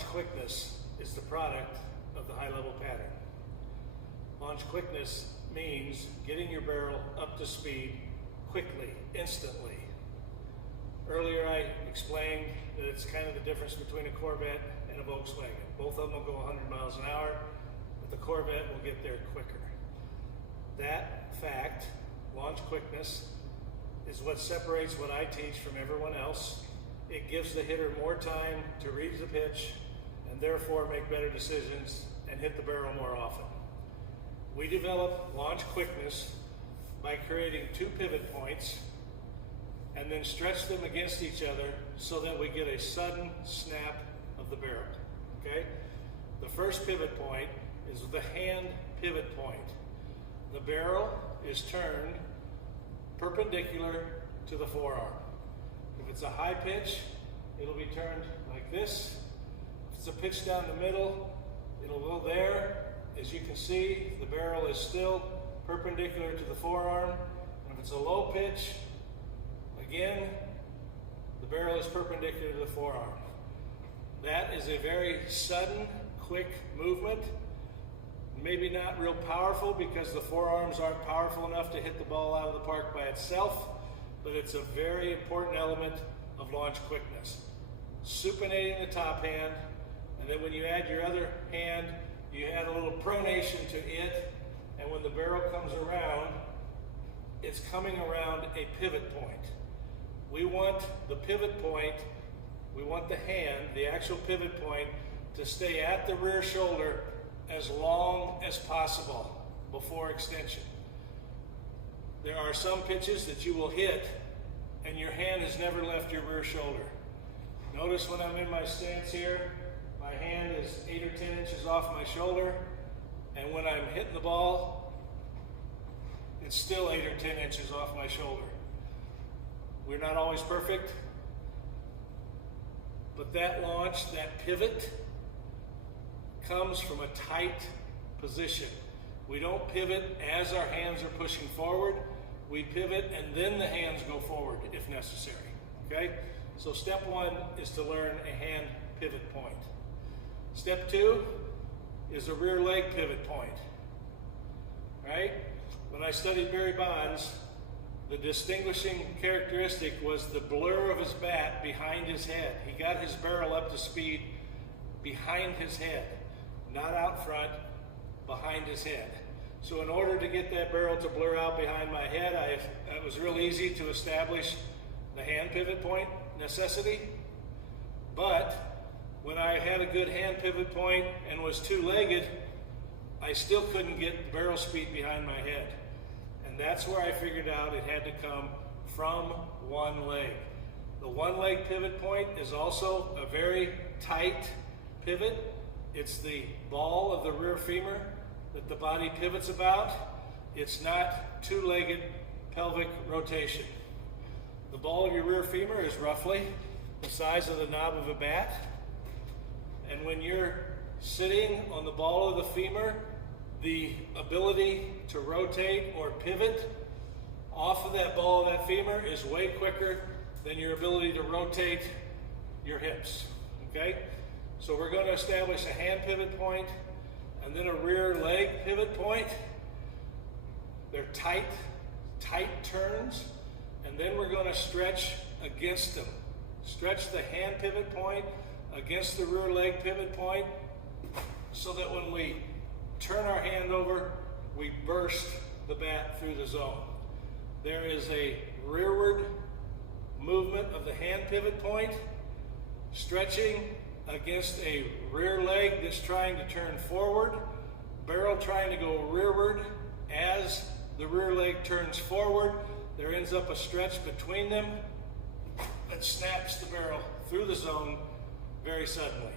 Launch quickness is the product of the high-level pattern. Launch quickness means getting your barrel up to speed quickly, instantly. Earlier I explained that it's kind of the difference between a Corvette and a Volkswagen. Both of them will go 100 miles an hour, but the Corvette will get there quicker. That fact, launch quickness, is what separates what I teach from everyone else. It gives the hitter more time to read the pitch and therefore make better decisions and hit the barrel more often. We develop launch quickness by creating two pivot points and then stretch them against each other so that we get a sudden snap of the barrel, okay? The first pivot point is the hand pivot point. The barrel is turned perpendicular to the forearm. If it's a high pitch, it'll be turned like this. If it's a pitch down the middle, it'll go there. As you can see, the barrel is still perpendicular to the forearm. And if it's a low pitch, again, the barrel is perpendicular to the forearm. That is a very sudden, quick movement. Maybe not real powerful because the forearms aren't powerful enough to hit the ball out of the park by itself, but it's a very important element of launch quickness. Supinating the top hand, and then when you add your other hand, you add a little pronation to it, and when the barrel comes around, it's coming around a pivot point. We want the pivot point, we want the hand, the actual pivot point, to stay at the rear shoulder as long as possible before extension. There are some pitches that you will hit and your hand has never left your rear shoulder. Notice when I'm in my stance here, my hand is 8 or 10 inches off my shoulder, and when I'm hitting the ball, it's still 8 or 10 inches off my shoulder. We're not always perfect, but that launch, that pivot, comes from a tight position. We don't pivot as our hands are pushing forward. We pivot and then the hands go forward if necessary, okay? So step one is to learn a hand pivot point. Step two is a rear leg pivot point, right? When I studied Barry Bonds, the distinguishing characteristic was the blur of his bat behind his head. He got his barrel up to speed behind his head, not out front, behind his head. So in order to get that barrel to blur out behind my head, it was real easy to establish the hand pivot point necessity. But when I had a good hand pivot point and was two-legged, I still couldn't get the barrel speed behind my head. And that's where I figured out it had to come from one leg. The one leg pivot point is also a very tight pivot. It's the ball of the rear femur that the body pivots about. It's not two-legged pelvic rotation. The ball of your rear femur is roughly the size of the knob of a bat. And when you're sitting on the ball of the femur, the ability to rotate or pivot off of that ball of that femur is way quicker than your ability to rotate your hips, okay? So we're going to establish a hand pivot point and then a rear leg pivot point. They're tight turns, and then we're going to stretch against them. Stretch the hand pivot point against the rear leg pivot point so that when we turn our hand over, we burst the bat through the zone. There is a rearward movement of the hand pivot point, stretching against a rear leg that's trying to turn forward, barrel trying to go rearward. As the rear leg turns forward, there ends up a stretch between them that snaps the barrel through the zone very suddenly.